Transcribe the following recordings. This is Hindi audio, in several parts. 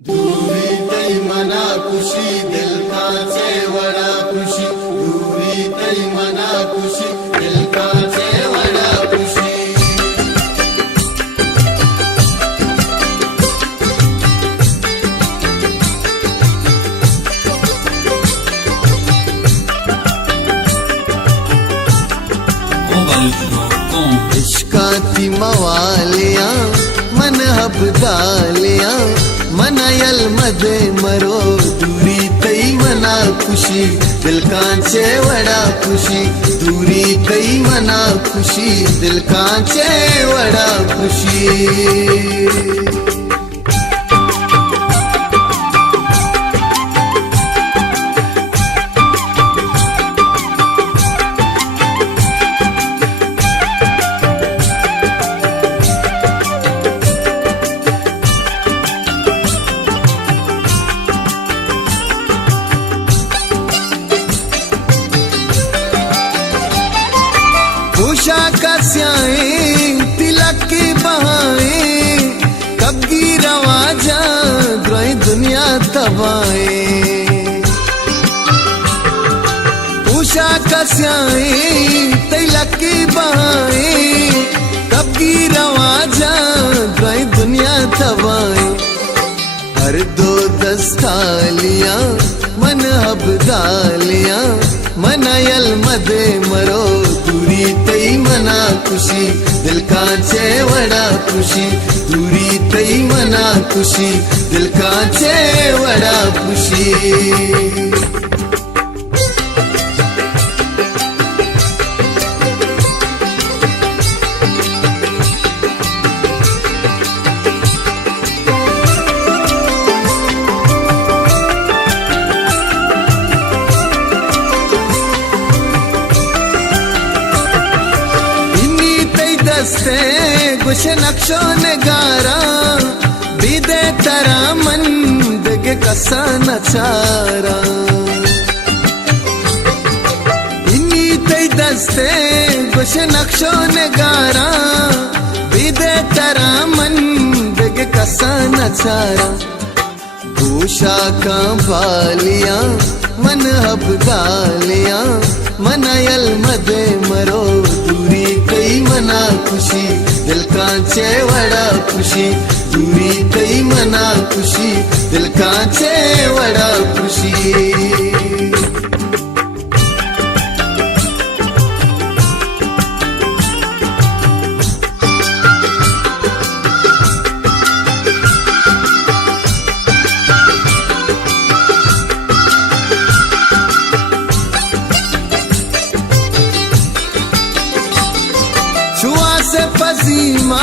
दूरी तई मना खुशी दिल का से बड़ा खुशी। दूरी तई मना खुशी दिल का से बड़ा खुशी। इश्काती मवालिया मन हबदालिया मनयल मदे मरो। दूरी तई मना खुशी दिल कांचे वड़ा खुशी। दूरी तई मना खुशी दिल कांचे वड़ा खुशी। उषा का स्याएं तिलक की बहाएं कब की रवाजा द्रोही दुनिया तबाएं। उषा का स्याएं तिलक की बहाएं कब की रवाजा द्रोही दुनिया तबाएं। हर दो दस्तालियां मन हबदालियां मनयल मदे मरो। दूरी तई मना खुशी दिल कांचे वड़ा खुशी। दूरी तई मना खुशी दिल कांचे वड़ा खुशी। कुछ नक्शो नगारा बीदे तरा मन दगे कसा नचारा। इन्नी तई दस्ते कुछ नक्शो नगारा बीदे तरा मन दगे कसा नचारा। उषा का बालिया मन हबदालिया मनयल मदे मरो। दूरी तई मना खुशी दिल कांचे वड़ा खुशी। दूरी तई मना खुशी दिल कांचे वड़ा खुशी। से पसीमा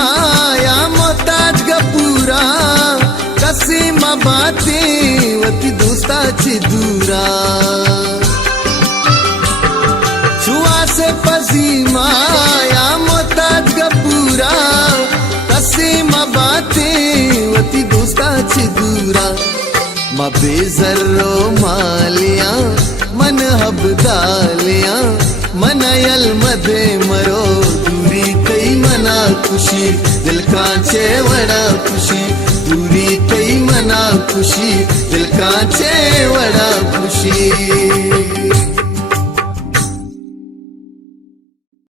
या मोताज गपूरा कसीमा बातें वती दोस्ता ची दूरा। छुआ से पसीमा या मोताज गपूरा कसीमा बातें वती दोस्ता ची दूरा। माँ बेजर्रो मालिया मन हबदालिया मनयल मदे मरो। दूरी तई मना खुशी दिल कांचे वड़ा खुशी। दूरी तई मना खुशी दिल कांचे वड़ा खुशी।